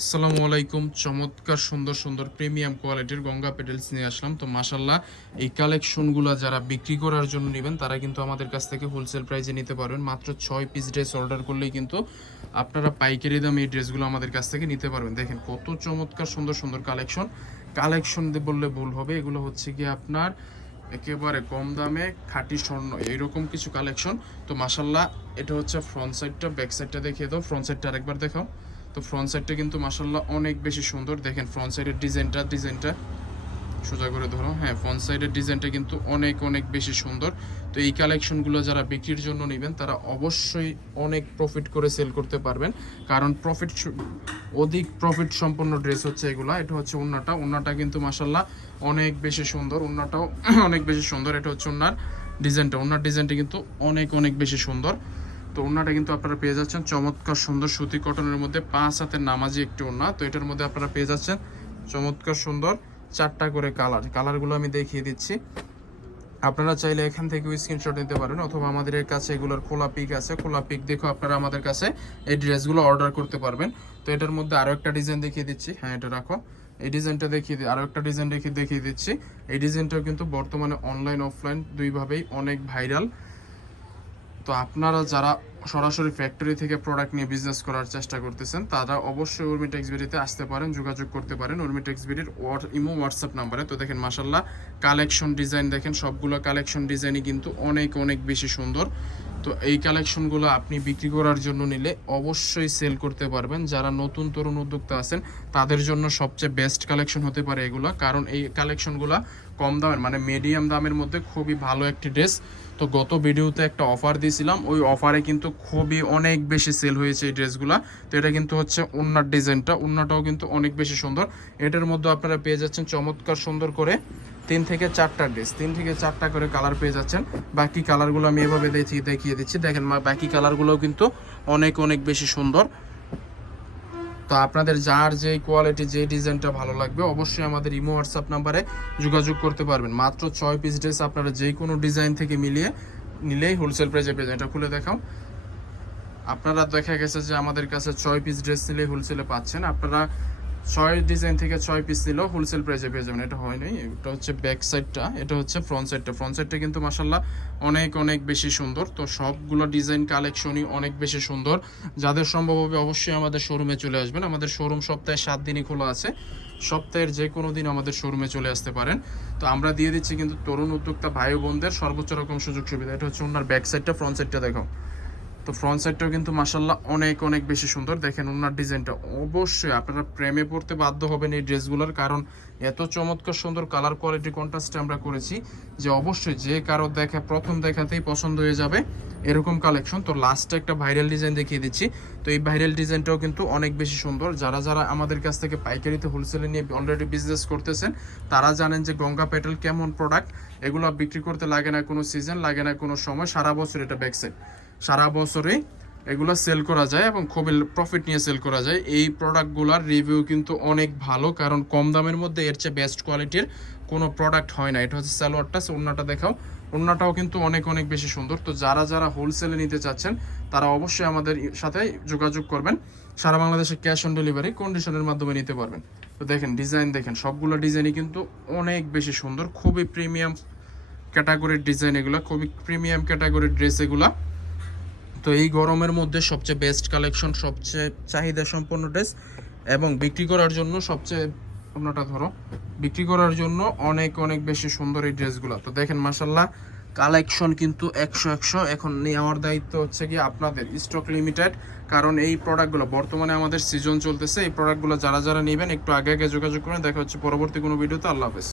আসসালামু আলাইকুম। চমৎকার সুন্দর সুন্দর প্রিমিয়াম কোয়ালিটির গঙ্গা পেটেলস নিয়ে আসলাম। তো মাশাল্লাহ, এই কালেকশনগুলো যারা বিক্রি করার জন্য নেবেন তারা কিন্তু আমাদের কাছ থেকে হোলসেল প্রাইসে নিতে পারবেন। মাত্র 6 পিস ড্রেস অর্ডার করলেই কিন্তু আপনারা পাইকারি দামে এই ড্রেসগুলো আমাদের কাছ থেকে নিতে পারবেন। দেখেন কত চমৎকার সুন্দর সুন্দর কালেকশন বললে ভুল হবে, এগুলো হচ্ছে কি আপনার একেবারে কম দামে খাঁটি স্বর্ণ এইরকম কিছু কালেকশন। তো মাশাল্লাহ, এটা হচ্ছে ফ্রন্ট সাইডটা, ব্যাক সাইডটা দেখিয়ে দাও। ফ্রন্ট সাইডটা আরেকবার দেখাও। তো ফ্রন্ট সাইডটা কিন্তু মাশাল্লাহ অনেক বেশি সুন্দর। দেখেন ফ্রন্ট সাইডের ডিজাইনটা সোজা করে ধরো। হ্যাঁ, ফ্রন্ট সাইডের ডিজাইনটা কিন্তু অনেক অনেক বেশি সুন্দর। তো এই কালেকশনগুলো যারা বিক্রির জন্য নেবেন তারা অবশ্যই অনেক প্রফিট করে সেল করতে পারবেন, কারণ অধিক প্রফিট সম্পন্ন ড্রেস হচ্ছে এগুলা। এটা হচ্ছে ওন্নাটা কিন্তু মাশাল্লাহ অনেক বেশি সুন্দর। ওন্নাটাও অনেক বেশি সুন্দর। এটা হচ্ছে ওন্নার ডিজাইনটা কিন্তু অনেক অনেক বেশি সুন্দর। তো ওন্নাটা কিন্তু আপনারা পেয়ে যাচ্ছেন চমৎকার সুন্দর সুতি কটনের মধ্যে 5 হাতের নামাজি একটি ওন্না। তো এটার মধ্যে আপনারা পেয়ে যাচ্ছেন চমৎকার সুন্দর 4টা করে কালারগুলো আমি দেখিয়ে দিচ্ছি। আপনারা চাইলে এখান থেকে স্ক্রিনশট নিতে পারেন, অথবা আমাদের কাছে এগুলোর খোলা পিক আছে, খোলা পিক দেখো আপনারা আমাদের কাছে এই ড্রেসগুলো অর্ডার করতে পারবেন। তো এটার মধ্যে আরও একটা ডিজাইন দেখিয়ে দিচ্ছি। হ্যাঁ, এটা রাখো। এই ডিজাইনটা আরও একটা ডিজাইন দেখিয়ে দিচ্ছি। এই ডিজাইনটাও কিন্তু বর্তমানে অনলাইন অফলাইন দুইভাবেই অনেক ভাইরাল। তো আপনারা যারা সরাসরি ফ্যাক্টরি থেকে প্রোডাক্ট নিয়ে বিজনেস করার চেষ্টা করতেছেন তারা অবশ্যই উর্মি টেক্সবিডিতে আসতে পারেন, যোগাযোগ করতে পারেন উর্মি টেক্সবিডির ইমো হোয়াটসঅ্যাপ নাম্বারে। তো দেখেন মাশাল্লাহ, কালেকশন ডিজাইন দেখেন, সবগুলো কালেকশন ডিজাইনই কিন্তু অনেক অনেক বেশি সুন্দর। তো এই কালেকশনগুলো আপনি বিক্রি করার জন্য নিলে অবশ্যই সেল করতে পারবেন। যারা নতুন তরুণ উদ্যোক্তা আছেন তাদের জন্য সবচেয়ে বেস্ট কালেকশন হতে পারে এগুলো, কারণ এই কালেকশনগুলো কম দামের মানে মিডিয়াম দামের মধ্যে খুবই ভালো একটি ড্রেস। তো গত ভিডিওতে একটা অফার দিয়েছিলাম, ওই অফারে কিন্তু খুবই অনেক বেশি সেল হয়েছে এই ড্রেসগুলো। তো এটা কিন্তু হচ্ছে ওন্নাটাও কিন্তু অনেক বেশি সুন্দর। এটার মধ্যে আপনারা পেয়ে যাচ্ছেন চমৎকার সুন্দর করে 3 থেকে 4টা করে কালার পেয়ে যাচ্ছেন। বাকি কালারগুলো আমি এভাবে দেখিয়ে দিচ্ছি। দেখেন বাকি কালারগুলোও কিন্তু অনেক অনেক বেশি সুন্দর। তো আপনাদের যার যেই কোয়ালিটি যেই ডিজাইনটা ভালো লাগবে অবশ্যই আমাদের ইমো হোয়াটসঅ্যাপ নাম্বারে যোগাযোগ করতে পারবেন। মাত্র 6 পিস ড্রেস আপনারা যে কোনো ডিজাইন থেকে মিলিয়ে নিলেই হোলসেল প্রাইসে পেয়ে যাবেন। এটা খুলে দেখাও। আপনারা দেখা গেছে যে আমাদের কাছে 6 পিস ড্রেস নিলে হোলসেলে পাচ্ছেন, আপনারা 6 ডিজাইন থেকে 6 পিস নিলেও হোলসেল প্রাইসে পেয়ে যাবেন। এটা হয় নাই, এটা হচ্ছে ব্যাক সাইডটা, এটা হচ্ছে ফ্রন্ট সাইডটা কিন্তু মাসাল্লাহ অনেক অনেক বেশি সুন্দর। তো সবগুলো ডিজাইন কালেকশনই অনেক বেশি সুন্দর। যাদের সম্ভব হবে অবশ্যই আমাদের শোরুমে চলে আসবেন। আমাদের শোরুম সপ্তাহে 7 দিনই খোলা আছে, সপ্তাহের যে কোনো দিন আমাদের শোরুমে চলে আসতে পারেন। তো আমরা দিয়ে দিচ্ছি কিন্তু তরুণ উদ্যোক্তা ভাই বোনদের সর্বোচ্চ রকম সুযোগ সুবিধা। এটা হচ্ছে ওনার ব্যাক সাইডটা, ফ্রন্ট সাইডটা দেখো। তো ফ্রন্ট সাইডটাও কিন্তু মাশাল্লাহ অনেক অনেক বেশি সুন্দর। দেখেন ওনার ডিজাইনটা, অবশ্যই আপনারা প্রেমে পড়তে বাধ্য হবেন এই ড্রেসগুলোর, কারণ এত চমৎকার সুন্দর কালার কোয়ালিটি কন্ট্রাস্টে আমরা করেছি যে অবশ্যই যে কারো প্রথম দেখাতেই পছন্দ হয়ে যাবে এরকম কালেকশন। তো লাস্টে একটা ভাইরাল ডিজাইন দেখিয়ে দিচ্ছি। তো এই ভাইরাল ডিজাইনটাও কিন্তু অনেক বেশি সুন্দর। যারা যারা আমাদের কাছ থেকে পাইকারিতে হোলসেলে নিয়ে অলরেডি বিজনেস করতেছেন তারা জানেন যে গঙ্গা পেটেল কেমন প্রোডাক্ট। এগুলো বিক্রি করতে লাগে না কোনো সিজন, লাগে না কোনো সময়, সারা বছর এটা ব্যাকসাইড, সারা বছরে এগুলো সেল করা যায় এবং খুবই প্রফিট নিয়ে সেল করা যায়। এই প্রোডাক্টগুলোর রিভিউ কিন্তু অনেক ভালো, কারণ কম দামের মধ্যে এর চেয়ে বেস্ট কোয়ালিটির কোনো প্রোডাক্ট হয় না। এটা হচ্ছে সালোয়ারটা, ওন্নাটা দেখাও। ওন্নাটাও কিন্তু অনেক অনেক বেশি সুন্দর। তো যারা যারা হোলসেলে নিতে চাচ্ছেন তারা অবশ্যই আমাদের সাথে যোগাযোগ করবেন। সারা বাংলাদেশে ক্যাশ অন ডেলিভারি কন্ডিশনের মাধ্যমে নিতে পারবেন। তো দেখেন ডিজাইন, দেখেন সবগুলো ডিজাইনই কিন্তু অনেক বেশি সুন্দর, খুবই প্রিমিয়াম ক্যাটাগরির ডিজাইন এগুলো, খুবই প্রিমিয়াম ক্যাটাগরির ড্রেস এগুলা। তো এই গরমের মধ্যে সবচেয়ে বেস্ট কালেকশন, সবচেয়ে চাহিদা সম্পন্ন ড্রেস এবং বিক্রি করার জন্য সবচেয়ে, আপনারটা ধরো, বিক্রি করার জন্য অনেক অনেক বেশি সুন্দর এই ড্রেসগুলো। তো দেখেন মাসাল্লাহ, কালেকশন কিন্তু 100 এখন নেওয়ার দায়িত্ব হচ্ছে কি আপনাদের, স্টক লিমিটেড। কারণ এই প্রোডাক্টগুলো বর্তমানে আমাদের সিজন চলতেছে। এই প্রোডাক্টগুলো যারা যারা নেবেন একটু আগে আগে যোগাযোগ করেন। দেখা হচ্ছে পরবর্তী কোনো ভিডিওতে। আল্লাহ হাফেজ।